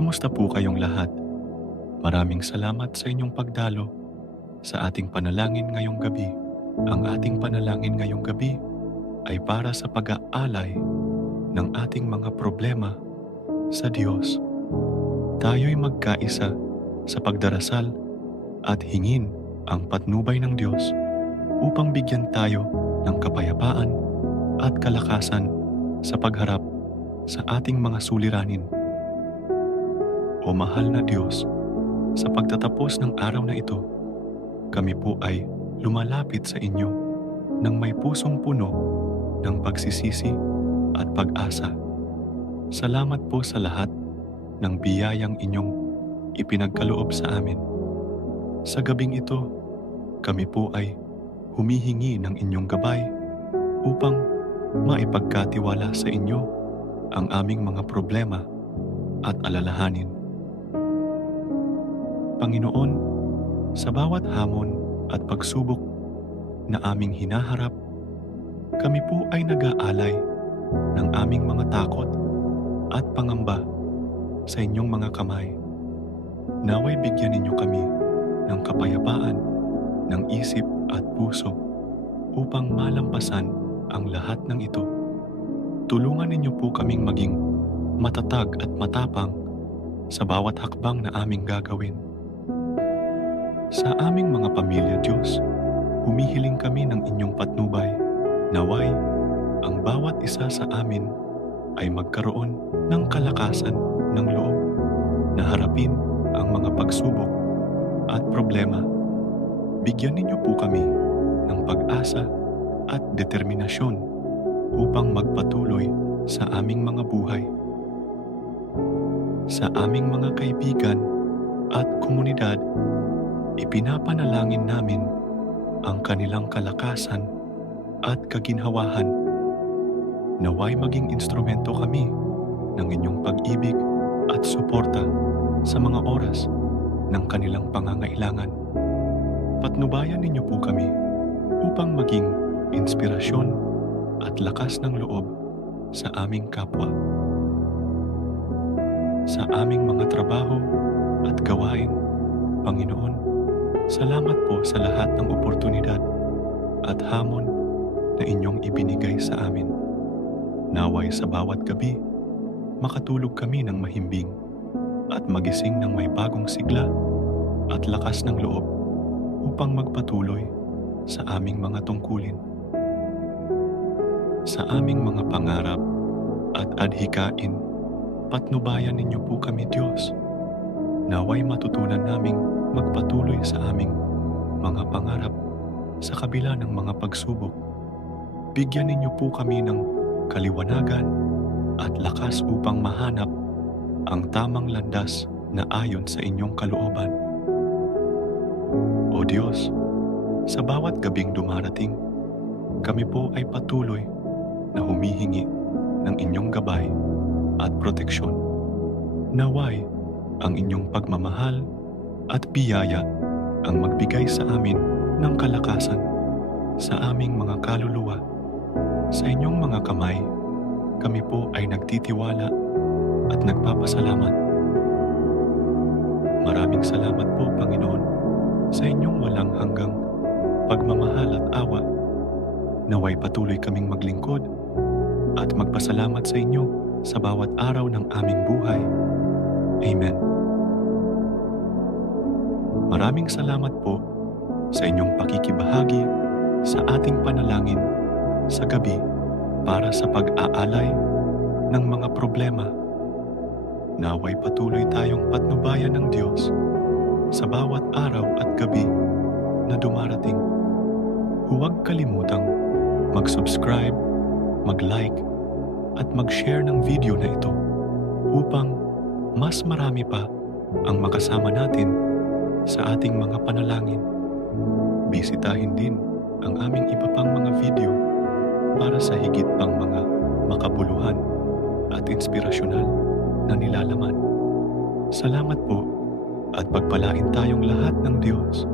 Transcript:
Kamusta po kayong lahat? Maraming salamat sa inyong pagdalo sa ating panalangin ngayong gabi. Ang ating panalangin ngayong gabi ay para sa pag-aalay ng ating mga problema sa Diyos. Tayo'y magkaisa sa pagdarasal at hingin ang patnubay ng Diyos upang bigyan tayo ng kapayapaan at kalakasan sa pagharap sa ating mga suliranin. O mahal na Diyos, sa pagtatapos ng araw na ito, kami po ay lumalapit sa inyo ng may pusong puno ng pagsisisi at pag-asa. Salamat po sa lahat ng biyayang inyong ipinagkaloob sa amin. Sa gabing ito, kami po ay humihingi ng inyong gabay upang maipagkatiwala sa inyo ang aming mga problema at alalahanin. Panginoon, sa bawat hamon at pagsubok na aming hinaharap, kami po ay nag-aalay ng aming mga takot at pangamba sa inyong mga kamay. Naway bigyan ninyo kami ng kapayapaan ng isip at puso upang malampasan ang lahat ng ito. Tulungan ninyo po kaming maging matatag at matapang sa bawat hakbang na aming gagawin. Sa aming mga pamilya, Diyos, humihiling kami ng inyong patnubay. Naway, ang bawat isa sa amin ay magkaroon ng kalakasan ng loob na harapin ang mga pagsubok at problema. Bigyan ninyo po kami ng pag-asa at determinasyon upang magpatuloy sa aming mga buhay. Sa aming mga kaibigan at komunidad, ipinapanalangin namin ang kanilang kalakasan at kaginhawahan. Naway maging instrumento kami ng inyong pag-ibig at suporta sa mga oras ng kanilang pangangailangan. Patnubayan ninyo po kami upang maging inspirasyon at lakas ng loob sa aming kapwa. Sa aming mga trabaho at gawain, Panginoon, salamat po sa lahat ng oportunidad at hamon na inyong ibinigay sa amin. Naway sa bawat gabi, makatulog kami ng mahimbing at magising ng may bagong sigla at lakas ng loob upang magpatuloy sa aming mga tungkulin. Sa aming mga pangarap at adhikain, patnubayan ninyo po kami Diyos. Naway matutunan naming magpatuloy sa aming mga pangarap sa kabila ng mga pagsubok. Bigyan ninyo po kami ng kaliwanagan at lakas upang mahanap ang tamang landas na ayon sa inyong kalooban. O Diyos, sa bawat gabing dumarating, kami po ay patuloy na humihingi ng inyong gabay at proteksyon. Naway, ang inyong pagmamahal at biyaya ang magbigay sa amin ng kalakasan sa aming mga kaluluwa. Sa inyong mga kamay, kami po ay nagtitiwala at nagpapasalamat. Maraming salamat po, Panginoon, sa inyong walang hanggang pagmamahal at awa. Naway patuloy kaming maglingkod at magpasalamat sa inyo sa bawat araw ng aming buhay. Amen. Maraming salamat po sa inyong pakikibahagi sa ating panalangin sa gabi para sa pag-aalay ng mga problema. Naway patuloy tayong patnubayan ng Diyos sa bawat araw at gabi na dumarating. Huwag kalimutang mag-subscribe, mag-like, at mag-share ng video na ito upang mas marami pa ang makasama natin sa ating mga panalangin. Bisitahin din ang aming iba pang mga video para sa higit pang mga makabuluhan at inspirasyonal na nilalaman. Salamat po at pagpalain tayong lahat ng Diyos